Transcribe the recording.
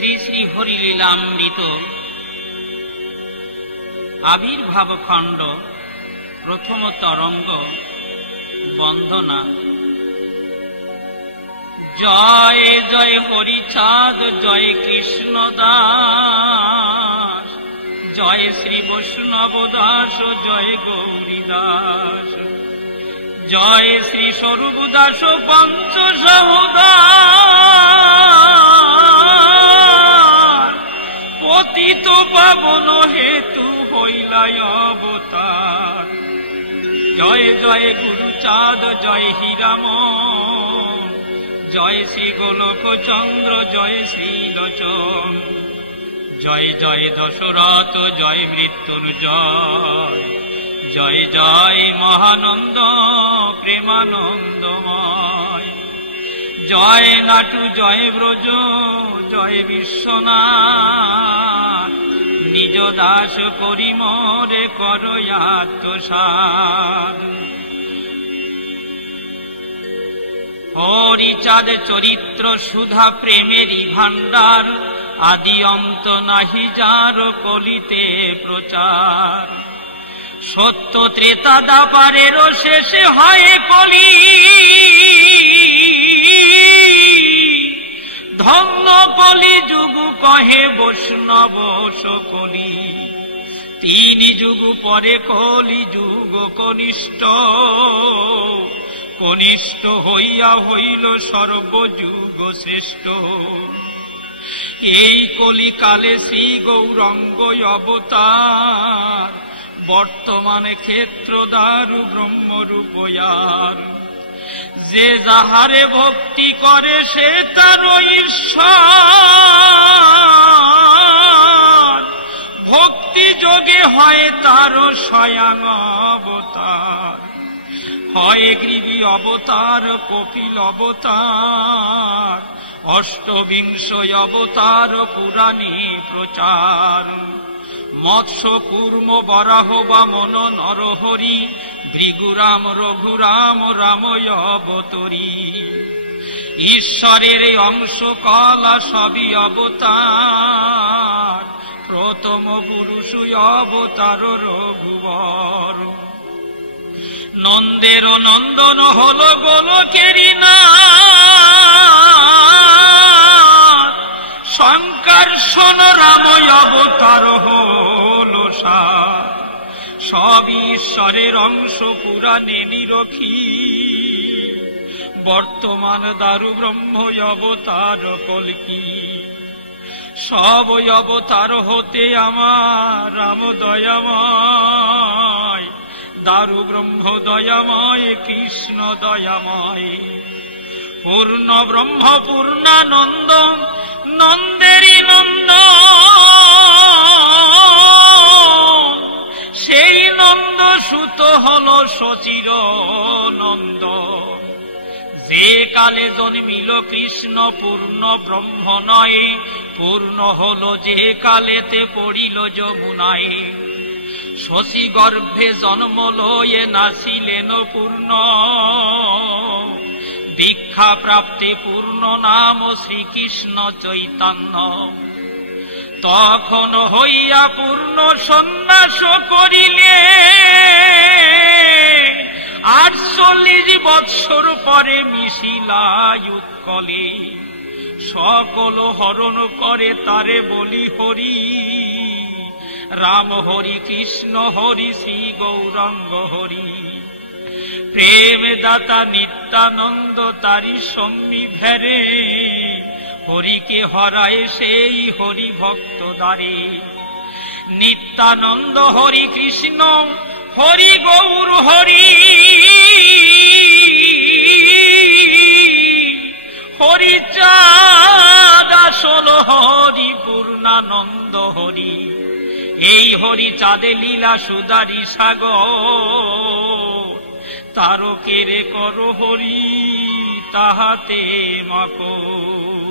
শ্রী শ্রী হরিলীলামৃত আবির্ভাব খণ্ড প্রথম তরঙ্গ বন্দনা। জয় জয় হরিচাঁদ, জয় কৃষ্ণ দাস, জয় শ্রী বৈষ্ণব দাস, জয় গৌরী দাস, জয় শ্রী স্বরূপ দাস পঞ্চ সহোদর, পতিত পাবন হেতু হইলাই অবতার। জয় জয় গুরুচাঁদ, জয় হীরামন, জয় শ্রী গোলক চন্দ্র, জয় শ্রীলোচন, জয় জয় দশরথ, জয় মৃত্যুঞ্জয়, জয় জয় মহানন্দ প্রেমানন্দময়, জয় নাটু, জয় ব্রজ, জয় বিশ্বনাথ, নিজ দাস করি মোরে করো আত্মসাৎ। হরিচাঁদ চরিত্র সুধা প্রেমেরই ভাণ্ডার, আদি অন্ত নাহি যার কলিতে প্রচার। সত্য ত্রেতা দাপারেরও শেষে হয় কলি, ধন্য কলি যুগ কহে বৈষ্ণব সকলি। তিনি যুগ পরে কলি যুগ কনিষ্ঠ, কনিষ্ঠ হইয়া হইল সর্বযুগ শ্রেষ্ঠ। এই কলিকালে শ্রী গৌরাঙ্গ অবতার, বর্তমানে ক্ষেত্র দারু ব্রহ্মরূপয়ার। যে যাহারে ভক্তি করে সে তার ঈশ্বর, ভক্তি যোগে হয় তার স্বয়ং অবতার। হয় গ্রীবী অবতার, কপিল অবতার, অষ্টবিংশ অবতার পুরাণে প্রচার। মৎস্য কুর্ম বরাহ বামন নরহরি, ভৃগুরাম রঘুরাম রাময় অবতরী। ঈশ্বরের অংশ কলা সবই অবতার, প্রথম পুরুষ অবতার রঘুবর। নন্দের নন্দন হল গোলকেরই নাথ, শঙ্কর্ষণ রাময় অবতার হল সার। সব ঈশ্বরের অংশ পুরাণে নিরখী, বর্তমান দারু ব্রহ্ম অবতার কল্কি। সব অবতার হতে আমার রাম দয়াময়, দারু ব্রহ্ম দয়াময়, কৃষ্ণ দয়াময়। পূর্ণ ব্রহ্ম পূর্ণানন্দ, নন্দেরই নন্দ, সেই নন্দ সুত হল সচির নন্দ। যে কালে জন্মিল কৃষ্ণ পূর্ণ ব্রহ্ম নয়, পূর্ণ হল যে কালেতে পড়িল যমুনায়। শশী গর্ভে জন্ম লয়ে নাসিলেন পূর্ণ, দীক্ষা প্রাপ্তি পূর্ণ নাম শ্রীকৃষ্ণ চৈতন্য। তখন হইয়া পূর্ণ সন্ন্যাস করিলে, 48 বৎসর পরে মিশিলা উৎকলে। সকল হরণ করে তারে বলি হরি, রাম হরি কৃষ্ণ হরি শ্রী গৌরাঙ্গ হরি। প্রেম দাতা নিত্যানন্দ তারি সম্মি ভেরে, হরিকে হরায় সেই হরি ভক্ত দ্বারে। নিত্যানন্দ হরি কৃষ্ণ হরি গৌর হরি, হরিচাঁদ আসল হরি পূর্ণানন্দ হরি। এই হরিচাঁদে লীলা সুদারি সাগর, তারকেরে কর হরি তাহাতে মকর।